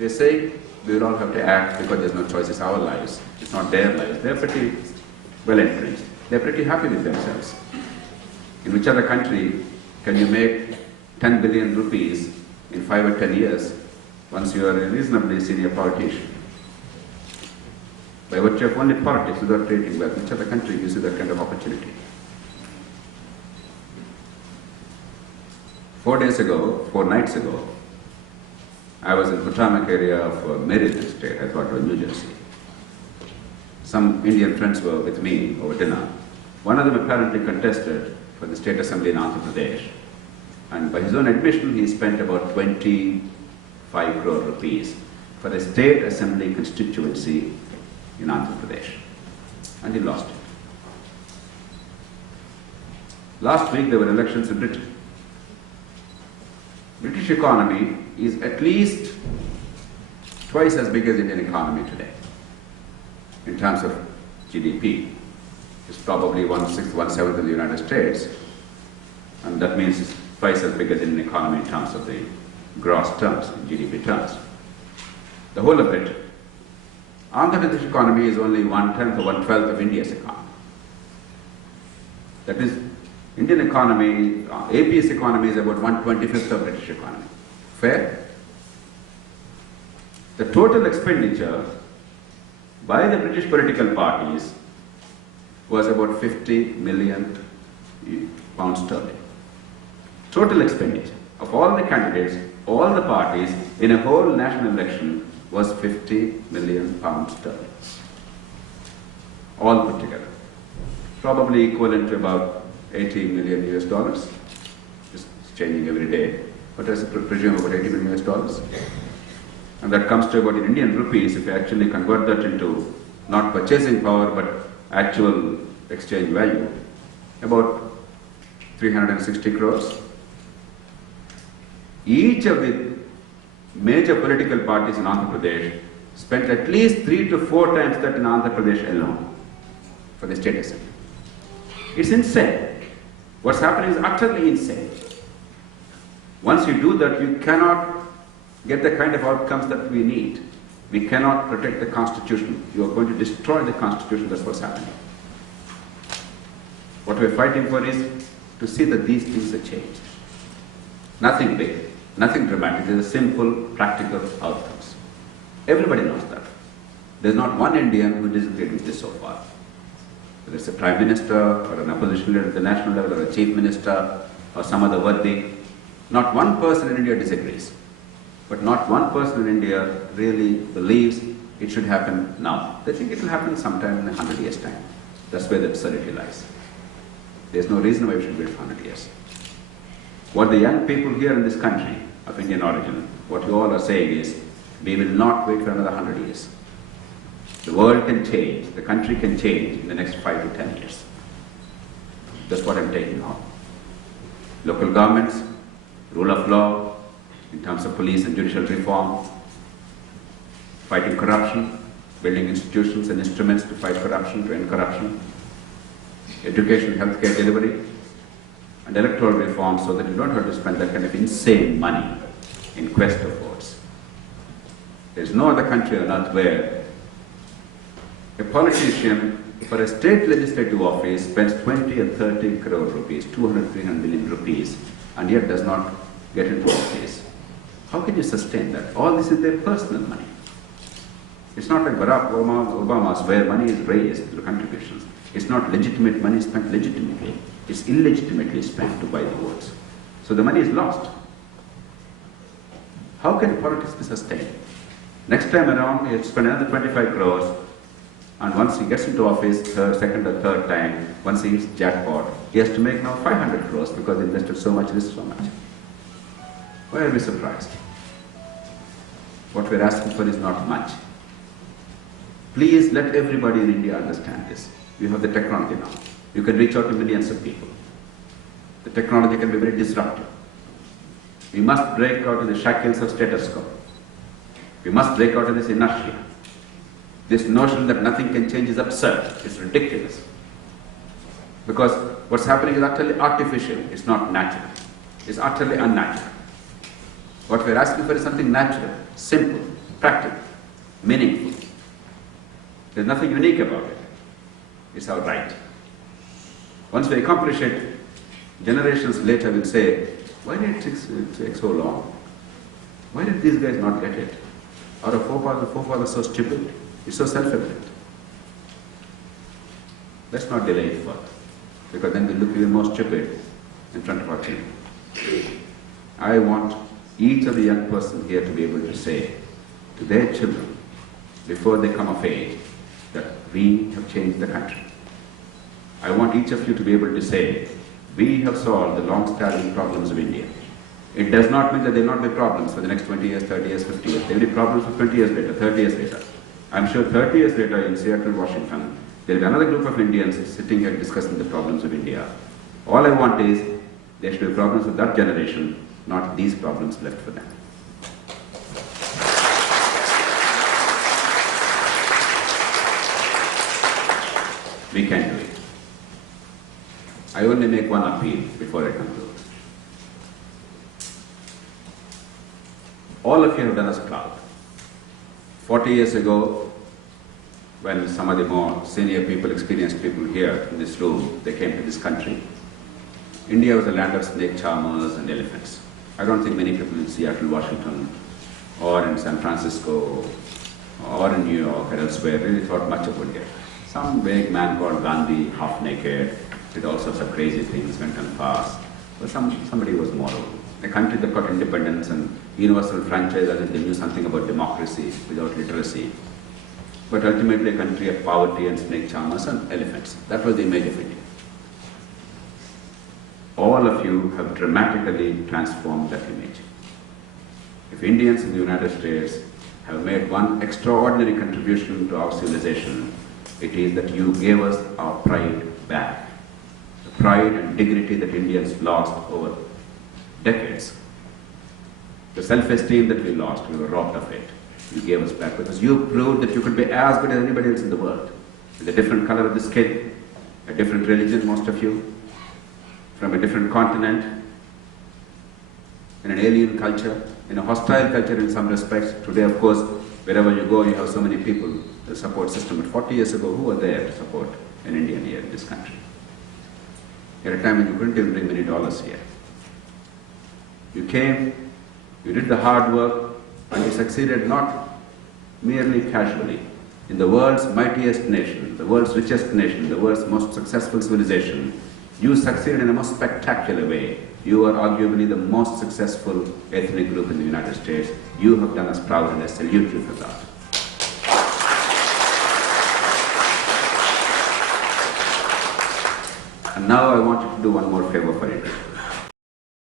They say we will all have to act because there's no choice, it's our lives, it's not their lives. They're pretty well entrenched. They're pretty happy with themselves. In which other country can you make 10 billion rupees in 5 or 10 years once you are a reasonably senior politician? By virtue of only politics, without creating wealth, which other country gives you that kind of opportunity? 4 nights ago, I was in Potomac area of Maryland state, I thought it was New Jersey. Some Indian friends were with me over dinner. One of them apparently contested for the state assembly in Andhra Pradesh. And by his own admission, he spent about 25 crore rupees for a state assembly constituency in Andhra Pradesh. And he lost it. Last week there were elections in Britain. British economy is at least twice as big as Indian economy today. In terms of GDP, it's probably 1/6, 1/7 of the United States, and that means it's twice as big as Indian economy in terms of the gross terms, in GDP terms. The whole of it, Andhra Pradesh economy is only 1/10 or 1/12 of India's economy. That is, Indian economy, AP's economy is about 1/25 of British economy. Fair? The total expenditure by the British political parties was about 50 million pounds sterling. Total expenditure of all the candidates, all the parties in a whole national election was 50 million pounds sterling. All put together. Probably equivalent to about 80 million US dollars. It's changing every day, but I presume about 80 million US dollars. And that comes to about, in Indian rupees, if you actually convert that into not purchasing power but actual exchange value, about 360 crores. Each of the major political parties in Andhra Pradesh spent at least 3 to 4 times that in Andhra Pradesh alone for the state assembly. It's insane. What's happening is utterly insane. Once you do that, you cannot get the kind of outcomes that we need. We cannot protect the Constitution. You are going to destroy the Constitution. That's what's happening. What we're fighting for is to see that these things are changed. Nothing big, nothing dramatic. There's a simple, practical outcomes. Everybody knows that. There's not one Indian who disagreed with this so far. Whether it's a prime minister or an opposition leader at the national level or a chief minister or some other worthy, not one person in India disagrees. But not one person in India really believes it should happen now. They think it will happen sometime in 100 years' time. That's where the absurdity lies. There's no reason why we should wait for 100 years. What the young people here in this country of Indian origin, what you all are saying is, we will not wait for another 100 years. The world can change, the country can change in the next 5 to 10 years. That's what I'm taking on. Local governments, rule of law, in terms of police and judicial reform, fighting corruption, building institutions and instruments to fight corruption, to end corruption, education, healthcare delivery, and electoral reform so that you don't have to spend that kind of insane money in quest of votes. There's no other country on earth where a politician for a state legislative office spends 20 or 30 crore rupees, 200, 300 million rupees, and yet does not get into office. How can you sustain that? All this is their personal money. It's not like Barack Obama's where money is raised through contributions. It's not legitimate money spent legitimately. It's illegitimately spent to buy the votes. So the money is lost. How can politics be sustained? Next time around, he has to spend another 25 crores, and once he gets into office, second or third time, once he hits jackpot, he has to make now 500 crores because he invested so much, this so much. Why are we surprised? What we're asking for is not much. Please let everybody in India understand this. You have the technology now. You can reach out to millions of people. The technology can be very disruptive. We must break out of the shackles of status quo. We must break out of this inertia. This notion that nothing can change is absurd. It's ridiculous. Because what's happening is utterly artificial. It's not natural. It's utterly unnatural. What we're asking for is something natural, simple, practical, meaningful. There's nothing unique about it. It's our right. Once we accomplish it, generations later will say, why did it take so long? Why did these guys not get it? Are our forefathers so stupid? It's so self-evident. Let's not delay it further, because then we look even more stupid in front of our children. I want each of the young person here to be able to say to their children, before they come of age, that we have changed the country. I want each of you to be able to say, we have solved the long-standing problems of India. It does not mean that there will not be problems for the next 20 years, 30 years, 50 years. There will be problems for 20 years later, 30 years later. I'm sure 30 years later in Seattle, Washington, there will be another group of Indians sitting here discussing the problems of India. All I want is there should be problems with that generation, not these problems left for them. We can do it. I only make one appeal before I conclude. All of you have done us proud. 40 years ago, when some of the more senior people, experienced people here in this room, they came to this country, India was a land of snake charmers and elephants. I don't think many people in Seattle, Washington, or in San Francisco, or in New York, or elsewhere, really thought much of India. Some vague man called Gandhi, half naked, did all sorts of crazy things, went on fast. But somebody was moral. A country that got independence and universal franchise as if they knew something about democracy without literacy. But ultimately a country of poverty and snake charmers and elephants. That was the image of India. All of you have dramatically transformed that image. If Indians in the United States have made one extraordinary contribution to our civilization, it is that you gave us our pride back. The pride and dignity that Indians lost over decades. The self-esteem that we lost, we were robbed of it. You gave us back because you proved that you could be as good as anybody else in the world. With a different color of the skin, a different religion, most of you, from a different continent, in an alien culture, in a hostile culture in some respects. Today, of course, wherever you go, you have so many people, the support system. But 40 years ago, who were there to support an Indian here in this country? At a time when you couldn't even bring many dollars here. You came, you did the hard work, and you succeeded not merely casually. In the world's mightiest nation, the world's richest nation, the world's most successful civilization, you succeeded in a most spectacular way. You are arguably the most successful ethnic group in the United States. You have done us proud, and I salute you for that. And now I want you to do one more favor for India.